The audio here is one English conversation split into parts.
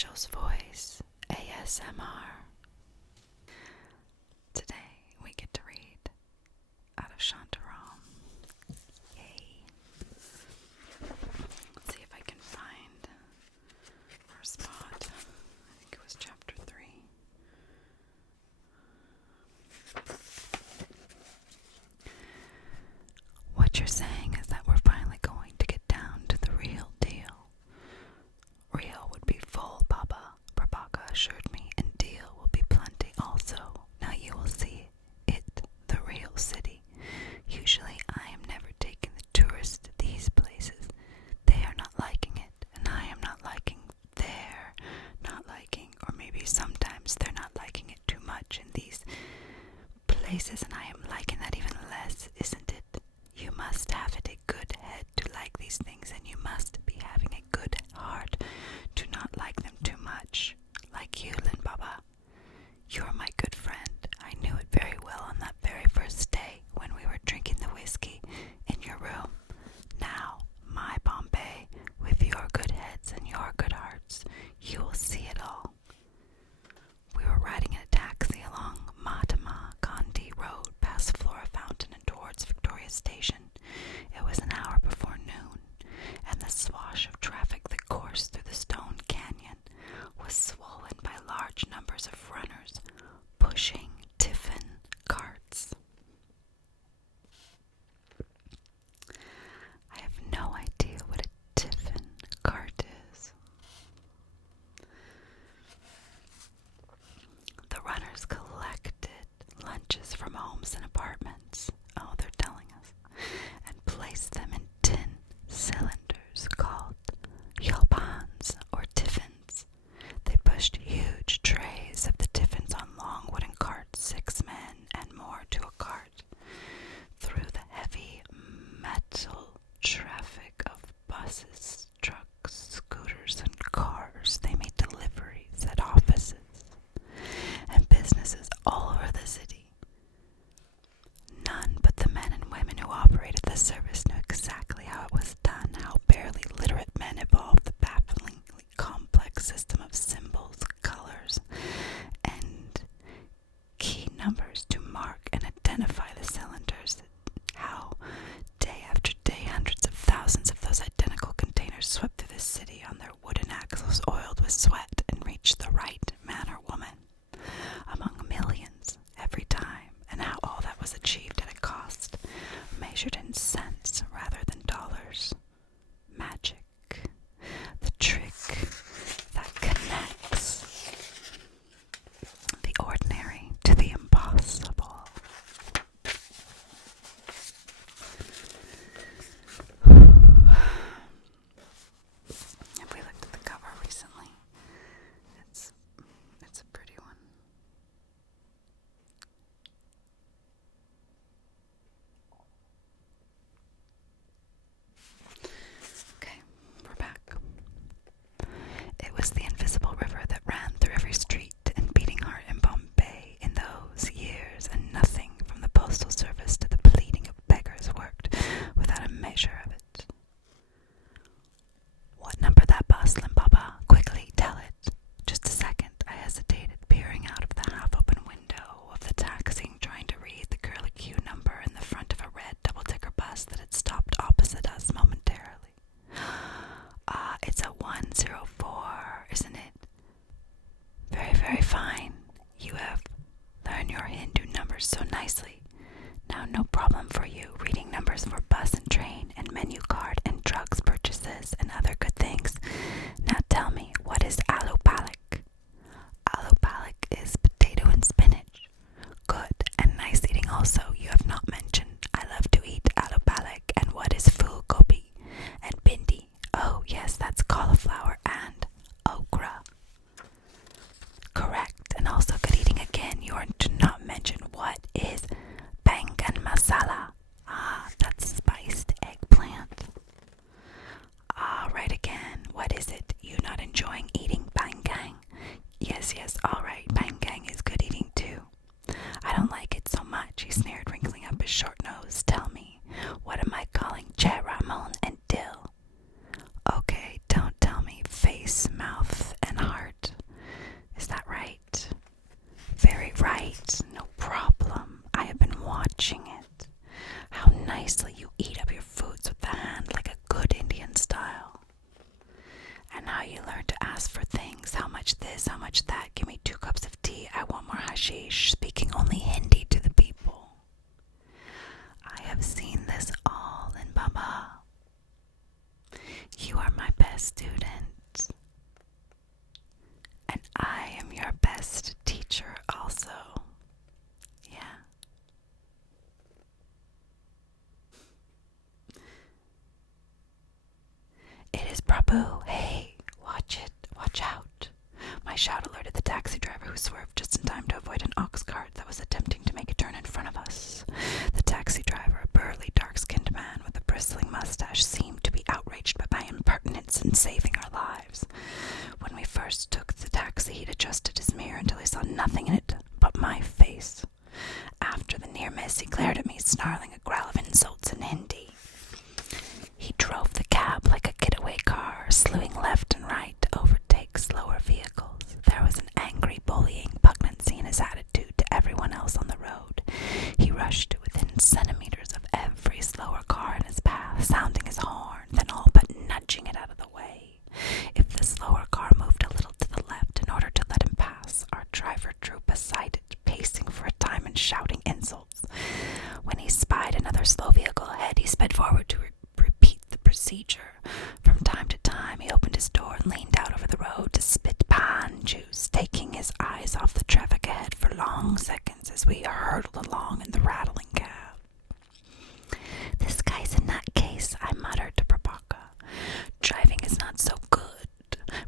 Angel's Voice ASMR. Today we get to read out of Shantaram. Yay. Let's see if I can find our spot. I think it was chapter 3. What you're saying is that we're finally going to get down to the real deal. Real would be full, Baba, Prabhaka assured me, and deal will be plenty also. Now you will see it, the real city. Usually I am never taking the tourists to these places. They are not liking it, and I am not liking their not liking, or maybe sometimes they're not liking it too much in these places, and I am liking that even less, isn't it? You must have it a good head to like these things, and you must be having a good heart to not like them too much. Like you, Lin Baba. You're my good friend. I knew it very well on that very first day when we were drinking the whiskey in your room. Now, my Bombay, with your good heads and your good hearts, you will see it all. We were riding in a taxi along Mahatma Gandhi Road past Flora Fountain and towards Victoria Station. It was an hour before noon, and the swash of traffic that coursed through the Stone Canyon was swollen by large numbers of runners pushing tiffin carts. I have no idea what a tiffin cart is. The runners collected lunches from homes and apartments, they're telling us, and placed them in tin cylinders called yolpans or tiffins. They pushed huge trays of the tiffins on long wooden carts, 6 men and more to a cart. Through the heavy metal traffic of buses, trucks, scooters, and cars, they made deliveries at offices and businesses all over the city. None but the men and women who operated the service knew exactly how it was done, how barely literate men evolved the bafflingly complex system of symbols, colors, and key numbers to mark and identify the cylinders, how day after day hundreds of thousands of those identical containers swept through the city on their wooden axles oiled with sweat and reached the right man or woman among millions every time, and how all that was achieved at a cost measured in cents rather than dollars. Magic, the trick that connects the ordinary to the impossible. Have we looked at the cover recently? It's a pretty one. Okay, we're back. It was the invisible river that ran through every street and beating heart in Bombay in those years, and nothing from the postal service to the pleading of beggars worked without a measure of it. What number that bus, Lim Baba? Quickly, tell it. Just a second, I hesitated, peering out of the half-open window of the taxi, trying to read the curlicue number in the front of a red double-decker bus that had stopped opposite us momentarily. It's a 104, isn't it? Very, very fine. You have learned your Hindu numbers so nicely. Now no problem for you reading numbers for bus and train and menu card and drugs purchases and other good things. Now tell me, what is aloo palak? Aloo palak is potato and spinach. Good and nice eating also. You have not mentioned. I love to eat aloo palak. And what is ful gobi and bindi? Oh yes, that's cauliflower and okra. Correct, and also good eating again. You are to not mention what is bangan masala. That's spiced eggplant. Right again. ask for things. How much this, how much that? Give me 2 cups of tea. I want more hashish. Speaking only Hindi to the people. I have seen this all in Baba. You are my best student. And I am your best teacher also. Yeah. It is Prabhu. Hey, watch it. Watch out. My shout alerted the taxi driver, who swerved just in time to avoid an ox cart that was attempting to make a turn in front of us. The taxi driver, a burly, dark-skinned man with a bristling mustache, seemed to be outraged by my impertinence in saving our lives. When we first took the taxi, he'd adjusted his mirror until he saw nothing in it but my face. After the near miss, he glared at me, snarling a growl of insults in Hindi. He drove the cab like a getaway car, slewing left and right to overtake slower vehicles. There was an angry, bullying pugnancy in his attitude to everyone else on the road. He rushed to within centimeters of every slower car in his path, sounding his horn, then all but nudging it out of the way. If the slower car moved a little to the left in order to let him pass, our driver drew beside it, pacing for a time and shouting insults. When he spied another slow vehicle ahead, he sped forward to repeat the procedure. From time to time, he opened his door and leaned out over the road to spit pan juice, taking his eyes off the traffic ahead for long seconds as we hurtled along in the rattling cab. This guy's a nutcase, I muttered to Prabhaka. Driving is not so good,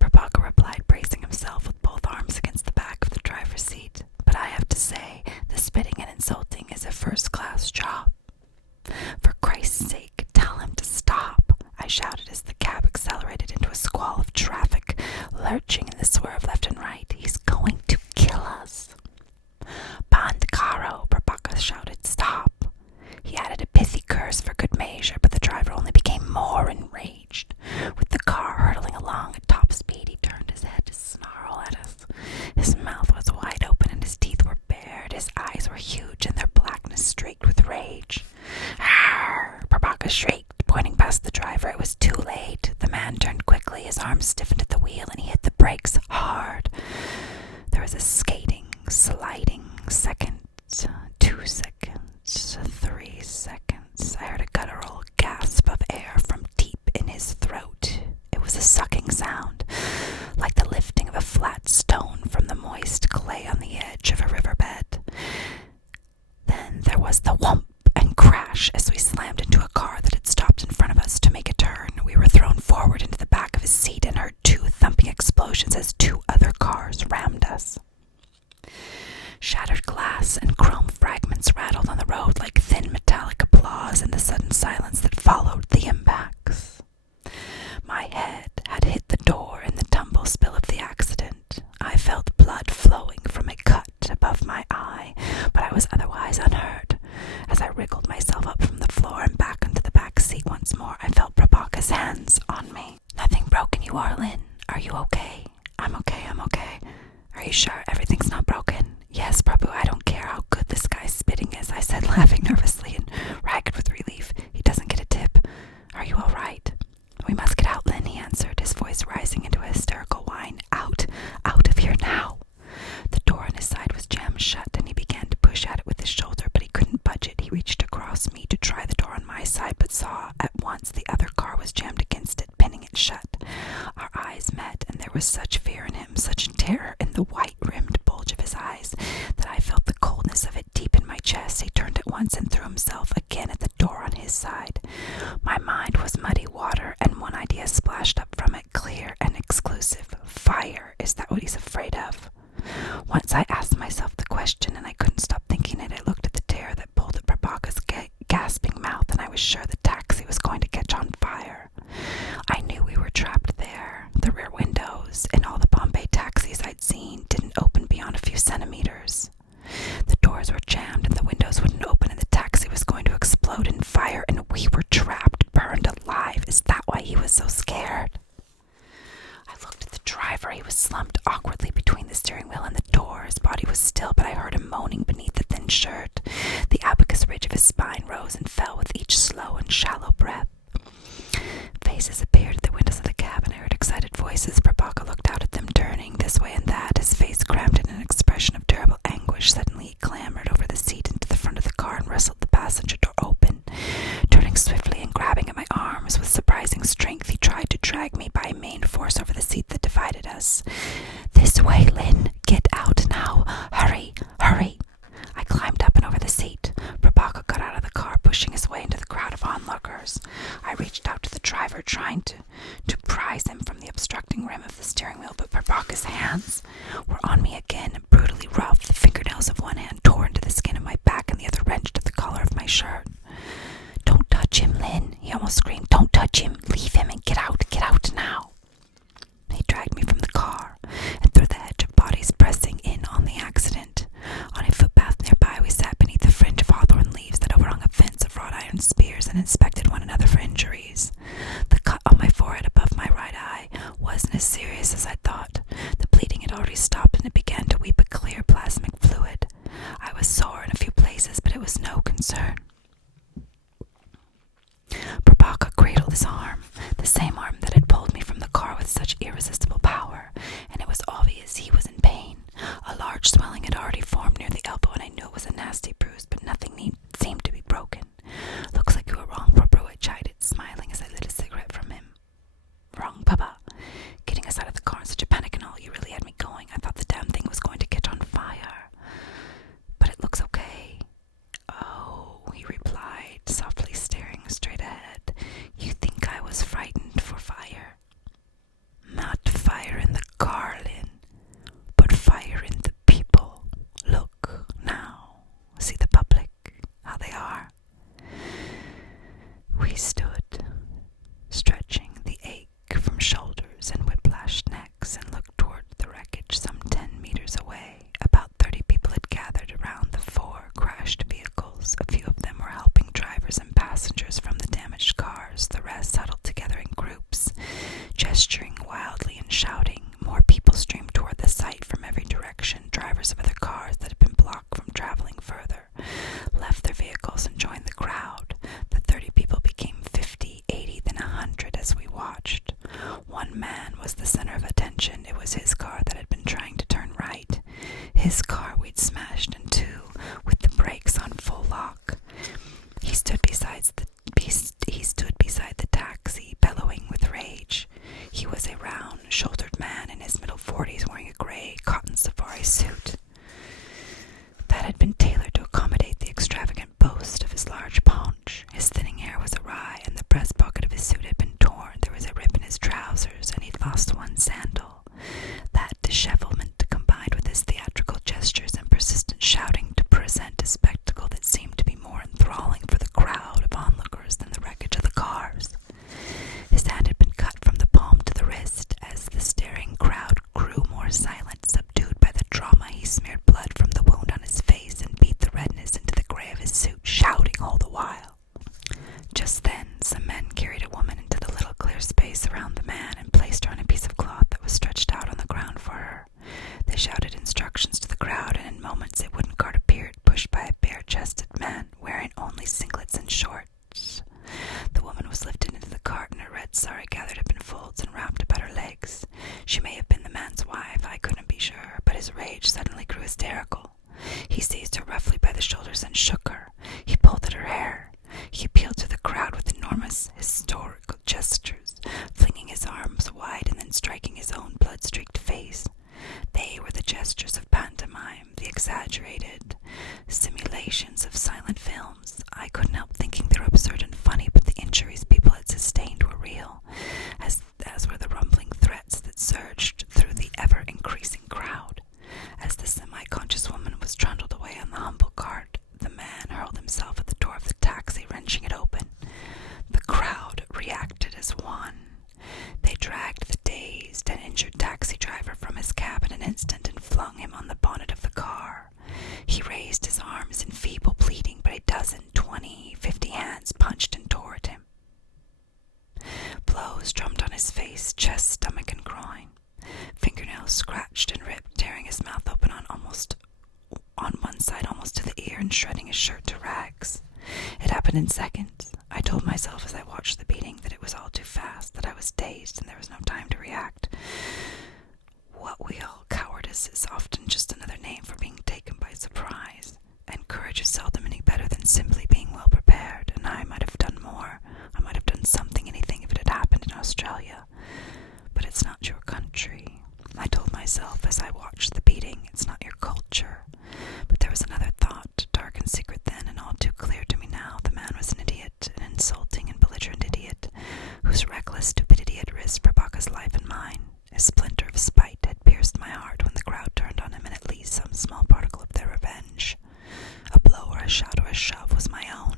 Prabhaka replied, bracing himself with both arms against the back of the driver's seat. But I have to say, the spitting and insulting is a first-class job. For Christ's sake, tell him to stop, I shouted as the cab accelerated into a squall of traffic, lurching in the swerve left and right. He's going to kill us. Band Karo, Prabhaka shouted, stop. He added a pithy curse for good measure, but the driver only became more enraged. With the car hurtling along at top speed, he turned his head to snarl at us. His mouth was wide open and his teeth were bared. His eyes were huge and their blackness streaked with rage. Arr! Prabhaka shrieked, pointing past the driver. It was too late. The man turned quickly, his arms stiffened at the wheel, and he hit the brakes hard. There was a skating, sliding second, 2 seconds, 3 seconds. I heard a guttural gasp of air from deep in his throat. It was a sucking sound, like the lifting of a flat stone from the moist clay on the edge of a riverbed. Then there was the whomp and crash as we slammed into a car that had stopped in front of us to make a turn. We were thrown forward into the back of his seat and heard 2 thumping explosions as 2 other cars rammed us. Shattered glass and chrome fragments rattled on the road like thin metallic applause in the sudden silence that followed the impacts. My head had hit the door in the tumble spill of the accident. I felt blood flowing from a cut above my eye, but I was otherwise unhurt. As I wriggled myself up from the floor and back into the back seat once more, I felt Prabhaka's hands on me. Nothing broken, you are, Lynn. Are you okay? I'm okay. Are you sure everything's not broken? Yes, Prabhu, I don't care how good this guy's spitting is, I said, laughing nervously and ragged with relief. He doesn't get a tip. Are you all right? We must get out, Lynn, he answered, his voice rising into a hysterical whine. Out of here now. The door on his side was jammed shut, and he began to push at it with his shoulder, but he couldn't budge it. He reached across me to try the door on my side, but saw at once the other car was jammed against it, pinning it shut. Our eyes met, and there was such fear in him, such terror in the white-rimmed bulge of his eyes, that I felt the coldness of it deep in my chest. He turned at once and threw himself again at the door on his side. My mind was muddy water, and one idea splashed up from it, clear and exclusive. Fire. Is that what he's afraid of? Once I asked myself the question, and I couldn't stop thinking it. I looked at the tear that pulled at Prabhaka's gasping mouth, and I was sure the taxi was going to catch on fire. I knew we were trapped there. The rear windows in all the Bombay taxis I'd seen didn't open beyond a few centimeters. The doors were jammed, and the windows wouldn't open, and the taxi was going to explode in fire, and we were trapped, burned alive. Is that why he was so scared? I looked at the driver. He was slumped awkwardly between the steering wheel and the door. His body was still, but I heard him moaning beneath the thin shirt. The abacus ridge of his spine rose and fell with each slow and shallow breath. Faces appeared at the windows of the cab, and I heard excited voices. Prabhaka looked out at the seat that divided us. "This way, Lynn! Get out now! Hurry! Hurry!" I climbed up and over the seat. Prabhakar got out of the car, pushing his way into the crowd of onlookers. I reached out to the driver, trying to prise him from the obstructing rim of the steering wheel, but Prabhakar's hands were on me again, brutally rough. The fingernails of one hand tore into the skin of my back, and the other wrenched at the collar of my shirt. "Don't touch him, Lynn," he almost screamed. "Don't touch him. Leave him and get out now." He dragged me from the car and through the hedge of bodies pressing in on the accident. On a footpath nearby, we sat beneath a fringe of hawthorn leaves that overhung a fence of wrought iron spears and inspected one another for injuries. The cut on my forehead above my right eye wasn't as serious as I thought. The bleeding had already stopped, and it began to weep a clear plasmic fluid. I was sore in a few places, but it was no concern. Prabhakar cradled his arm, the same arm that had pulled me from the car with such irresistible power, and it was obvious he was in pain. A large swelling had already formed near the elbow, and I knew it was a nasty bruise, but nothing seemed to be broken. "Looks like you were wrong, Prabhu," I chided, smiling as I lit a cigarette from him. "Wrong, Baba. Getting us out of the car in such a panic and all, you really had me going. I thought the damn thing was going to catch on fire. But it looks okay." "Oh," he replied, softly staring straight ahead. "You think I was frightened for fire?" "Not fire in the car, Lynn, but fire in the people. Look now. See the public, how they are." We stood, stretching the ache from shoulders and whiplashed necks, and looked toward the wreckage some 10 meters away. About 30 people had gathered around the 4 crashed vehicles. A few of them were helping drivers and passengers from the damaged cars. The rest huddled together in groups, gesturing wildly and shouting. More people streamed toward the site from every direction. Drivers of other cars that had been blocked from traveling further left their vehicles and joined the crowd. The 30 people became 50, 80, then 100 as we watched. One man was the center of attention. It was his car that had been trying to turn right. His car we'd smashed in two with the brakes on full lock. He stood beside the taxi, bellowing with rage. He was a round, shouldered man in his middle 40s, wearing a gray cotton safari suit that had been tailored to accommodate the extravagant boast of his large paunch. His thinning hair was awry, and the breast pocket of his suit had been torn. There was a rip in his trousers, and he'd lost one sandal. That dishevelment, combined with his theatrical gestures and persistent shouting to present a spectacle that seemed to be more enthralling for the crowd of onlookers than the wreckage of the cars. His hand had been cut from the palm to the wrist. As the staring crowd grew more silent, subdued by the trauma, he smeared blood from the wound on his face and beat the redness into the gray of his suit, shouting all the while. Just then, some men carried a woman into the little clear space around the man and placed her on a piece of cloth that was stretched out on the ground for her. They shouted instructions to the crowd, and in moments a wooden cart appeared, pushed by a bare-chested man wearing only singlets and shorts. The woman was lifted into the cart, and her red sari gathered up in folds and wrapped about her legs. She may have been the man's wife, I couldn't be sure, but his rage suddenly grew hysterical. He seized her roughly by the shoulders and shook her. He pulled at her hair. He appealed to the crowd with enormous historical gestures, flinging his arms wide and then striking his own blood-streaked face. They were the gestures of pantomime, the exaggerated simulations of silent films. I couldn't help thinking they were absurd and funny, but the injuries people had sustained were real, as were the rumbling threats that surged through the ever-increasing crowd. As the semi-conscious woman was trundled away on the humble cart, the man hurled himself at the door of the taxi, wrenching it open. The crowd reacted as one. They dragged the dazed and injured taxi driver from his cab in an instant and flung him on the bonnet of the car. He raised his arms in feeble pleading, but a dozen, 20, 50 hands punched and tore at him. Blows drummed on his face, chest, stomach, and groin. Fingernails scratched and ripped, tearing his mouth open on one side almost to the ear and shredding his shirt to rags. It happened in seconds. I told myself as I watched the beating that it was all too fast, that I was dazed and there was no time to react. What we all cowardice is often just another name for being taken by surprise, and courage is seldom any better than simply being well prepared, and I might have done more. I might have done something, anything, if it had happened in Australia. But it's not your country. country. I told myself as I watched the beating, it's not your culture. But there was another thought, dark and secret then, and all too clear to me now. The man was an idiot, an insulting and belligerent idiot, whose reckless stupidity had risked Prabhaka's life and mine. A splinter of spite had pierced my heart when the crowd turned on him, and at least some small particle of their revenge. A blow or a shout or a shove was my own.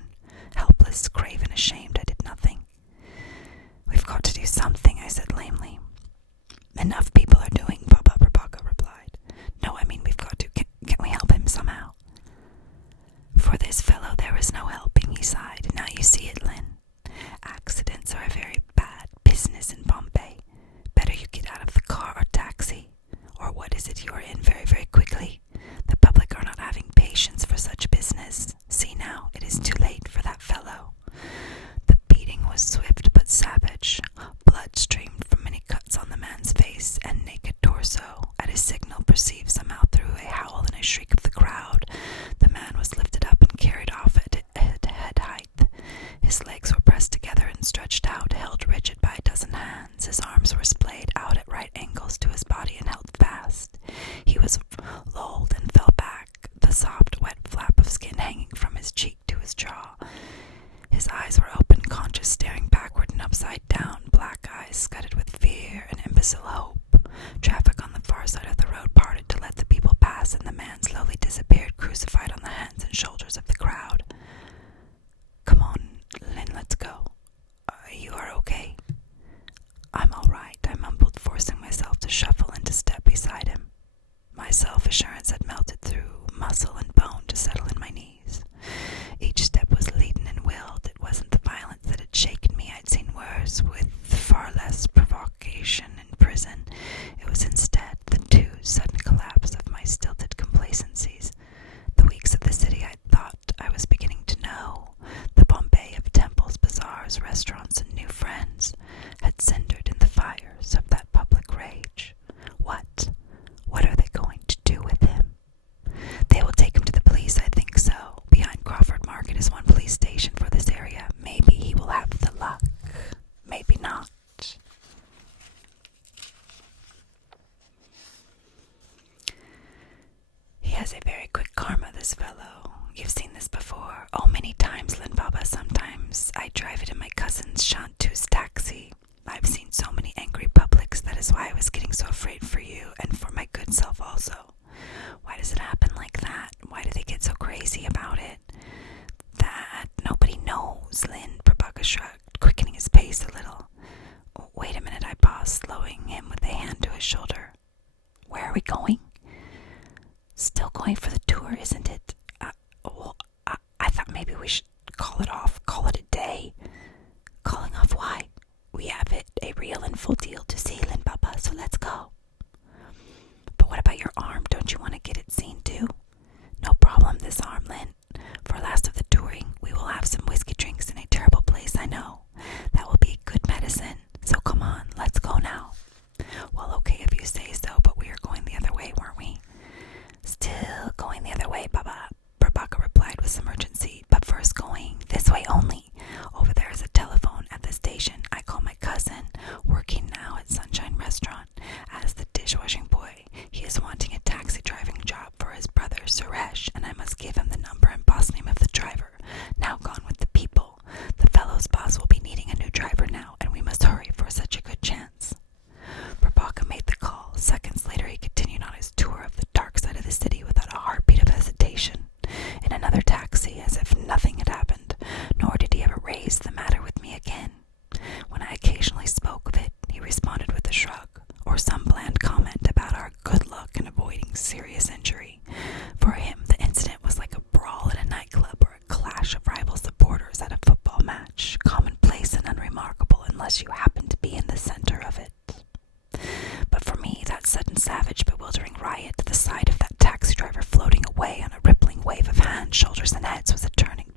Helpless, craven, ashamed, I did nothing. We've got to do something, I said lamely. Enough people are doing, Papa, Prabhaka replied. No, I mean we've got to. Can we help him somehow? For this fellow there is no helping, he sighed. Now you see it, Lynn. Accidents are a very bad business in Bombay. Better you get out of the car or taxi. Or what is it you are in very, very quickly? The public are not having patience for such business. See now, it is too late for that fellow. The beating was swift but savage. Blood streamed from many cuts on the man's face and naked torso. At his signal, perceived somehow through a howl and a shriek of the crowd, the man was lifted up and carried off at head height. His legs were pressed together and stretched out, held rigid by a dozen hands. His arms were splayed out at right angles to his body and held fast. He was lolled and fell back, the soft, wet flap of skin hanging from his cheek to his jaw. His eyes were open, conscious, staring backward and upside down, black eyes scudded with fear and imbecile hope. Traffic on the far side of the road parted to let the people pass, and the man slowly disappeared, crucified on the hands and shoulders of the crowd. Come on, Lynn, let's go. You are okay? I'm all right, I mumbled, forcing myself to shuffle into step beside him. My self-assurance had melted through muscle and bone to settle in my knees. Each step was leaden and willed. It wasn't the violence that had shaken me. I'd seen worse, with far less provocation in prison. It was instead the too sudden collapse of my stilted complacencies. The weeks of the city I thought I was beginning to know, the Bombay of temples, bazaars, restaurants, and new friends, had cindered in the fires of that public rage. What are they going to do with him? They will take him to the police, I think so. Behind Crawford Market is one police station for this area. Maybe he will have the luck. Maybe not. He has a very quick karma, this fellow. You've seen this before. Oh, many times, Lin Baba. Sometimes I drive it in my cousin's Shantu's taxi. I've seen so many angry publics. That is why I was getting so afraid for you and for my good self also. Why does it happen like that? Why do they get so crazy about it? That nobody knows, Lynn, Prabhaka shrugged, quickening his pace a little. Wait a minute, I paused, slowing him with a hand to his shoulder. Where are we going? Still going for the tour, isn't it? I thought maybe we should call it off, call it a day. Calling off why? We have a real and full deal to see, Lynn Baba, so let's go. But what about your arm? Don't you want to get it seen too? No problem, this arm, Lynn. For last of the touring, we will have some whiskey drinks in a terrible place, I know. That will be good medicine. So come on, let's go now. Well, okay if you say so, but we are going the other way, weren't we? Still going the other way, Baba, Prabhaka replied with some urgency. But first going this way only. Over there is a telephone at the station. I call my cousin, working now at Sunshine Restaurant, as the dishwashing boy. He is wanting a taxi driving job for his brother Suresh, and I must give him the number and boss name of the driver. Now gone with the people. The fellow's boss will be needing a new driver now, and we must hurry for such a good chance. Prabhaka made the call. Seconds later he continued on his tour of the dark side of the city without a heartbeat of hesitation. In another taxi, as if nothing had happened, nor did he ever raise the matter with me again. When I occasionally spoke of it, he responded with a shrug, or some bland comment about our good luck in avoiding serious injury. For him, the incident was like a brawl at a nightclub or a clash of rival supporters at a football match, commonplace and unremarkable unless you happen to be in the center of it. But for me, that sudden, savage, bewildering riot, the sight of that taxi driver floating away on a rippling wave of hands, shoulders, and heads was a turning